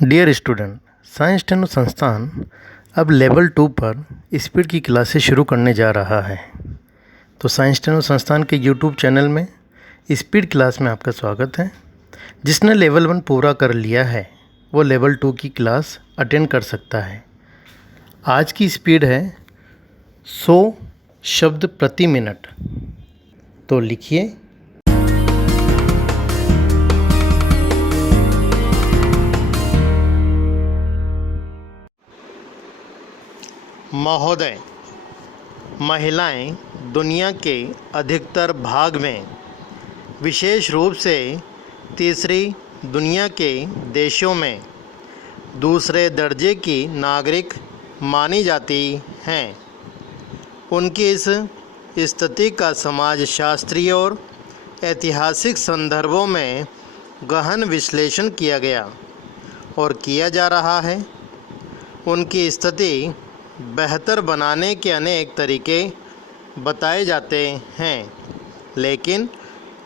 Dear student, science टेनो संस्थान अब level 2 पर स्पीड की क्लासेस शुरू करने जा रहा है। तो साइंस टेनो संस्थान के यूट्यूब चैनल में स्पीड क्लास में आपका स्वागत है। जिसने लेवल 1 पूरा कर लिया है वो लेवल 2 की क्लास अटेंड कर सकता है। आज की स्पीड है 100 शब्द प्रति मिनट। तो लिखिए महोदय, महिलाएं दुनिया के अधिकतर भाग में, विशेष रूप से तीसरी दुनिया के देशों में दूसरे दर्जे की नागरिक मानी जाती हैं। उनकी इस स्थिति का समाजशास्त्रीय और ऐतिहासिक संदर्भों में गहन विश्लेषण किया गया और किया जा रहा है। उनकी स्थिति बेहतर बनाने के अनेक तरीके बताए जाते हैं, लेकिन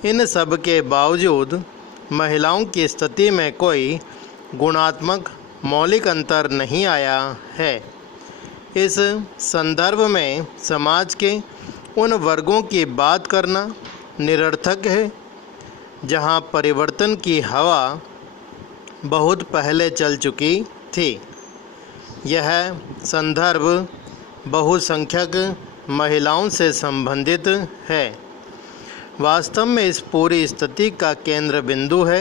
इन सब के बावजूद महिलाओं की स्थिति में कोई गुणात्मक मौलिक अंतर नहीं आया है। इस संदर्भ में समाज के उन वर्गों की बात करना निरर्थक है जहां परिवर्तन की हवा बहुत पहले चल चुकी थी। यह संदर्भ बहुसंख्यक महिलाओं से संबंधित है। वास्तव में इस पूरी स्थिति का केंद्र बिंदु है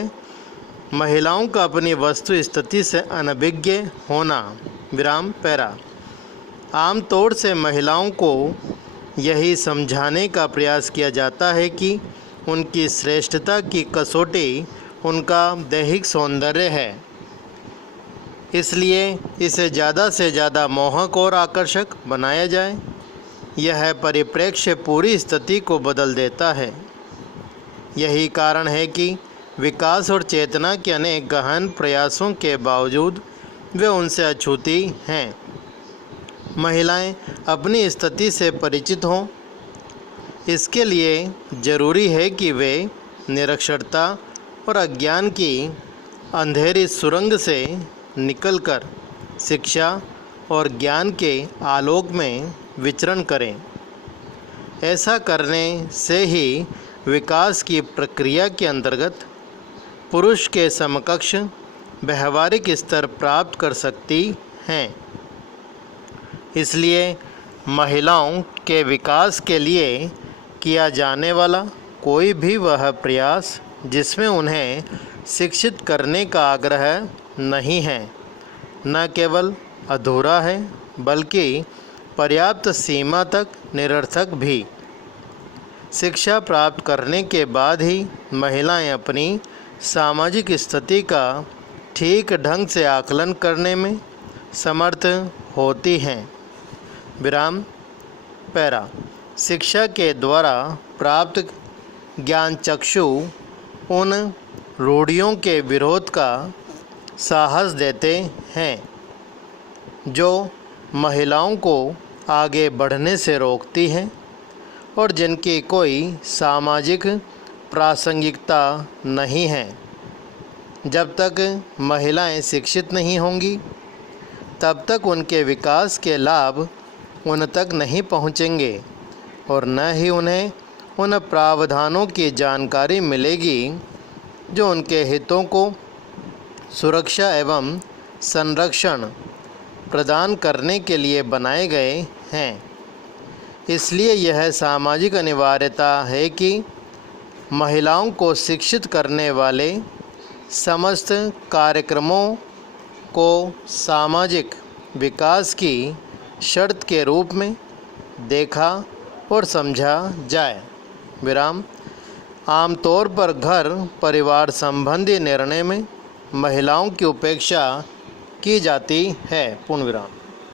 महिलाओं का अपनी वस्तु स्थिति से अनभिज्ञ होना। पैरा। आमतौर से महिलाओं को यही समझाने का प्रयास किया जाता है कि उनकी श्रेष्ठता की कसौटी उनका दैहिक सौंदर्य है, इसलिए इसे ज़्यादा से ज़्यादा मोहक और आकर्षक बनाया जाए। यह परिप्रेक्ष्य पूरी स्थिति को बदल देता है। यही कारण है कि विकास और चेतना के अनेक गहन प्रयासों के बावजूद वे उनसे अछूती हैं। महिलाएं अपनी स्थिति से परिचित हों। इसके लिए ज़रूरी है कि वे निरक्षरता और अज्ञान की अंधेरी सुरंग से निकलकर शिक्षा और ज्ञान के आलोक में विचरण करें। ऐसा करने से ही विकास की प्रक्रिया के अंतर्गत पुरुष के समकक्ष व्यवहारिक स्तर प्राप्त कर सकती हैं। इसलिए महिलाओं के विकास के लिए किया जाने वाला कोई भी वह प्रयास जिसमें उन्हें शिक्षित करने का आग्रह नहीं है, न केवल अधूरा है बल्कि पर्याप्त सीमा तक निरर्थक भी। शिक्षा प्राप्त करने के बाद ही महिलाएं अपनी सामाजिक स्थिति का ठीक ढंग से आकलन करने में समर्थ होती हैं। पैरा। शिक्षा के द्वारा प्राप्त ज्ञान चक्षु उन रूढ़ियों के विरोध का साहस देते हैं जो महिलाओं को आगे बढ़ने से रोकती हैं और जिनकी कोई सामाजिक प्रासंगिकता नहीं है। जब तक महिलाएं शिक्षित नहीं होंगी तब तक उनके विकास के लाभ उन तक नहीं पहुंचेंगे और न ही उन्हें उन प्रावधानों की जानकारी मिलेगी जो उनके हितों को सुरक्षा एवं संरक्षण प्रदान करने के लिए बनाए गए हैं। इसलिए यह सामाजिक अनिवार्यता है कि महिलाओं को शिक्षित करने वाले समस्त कार्यक्रमों को सामाजिक विकास की शर्त के रूप में देखा और समझा जाए। आमतौर पर घर परिवार संबंधी निर्णय में महिलाओं की उपेक्षा की जाती है।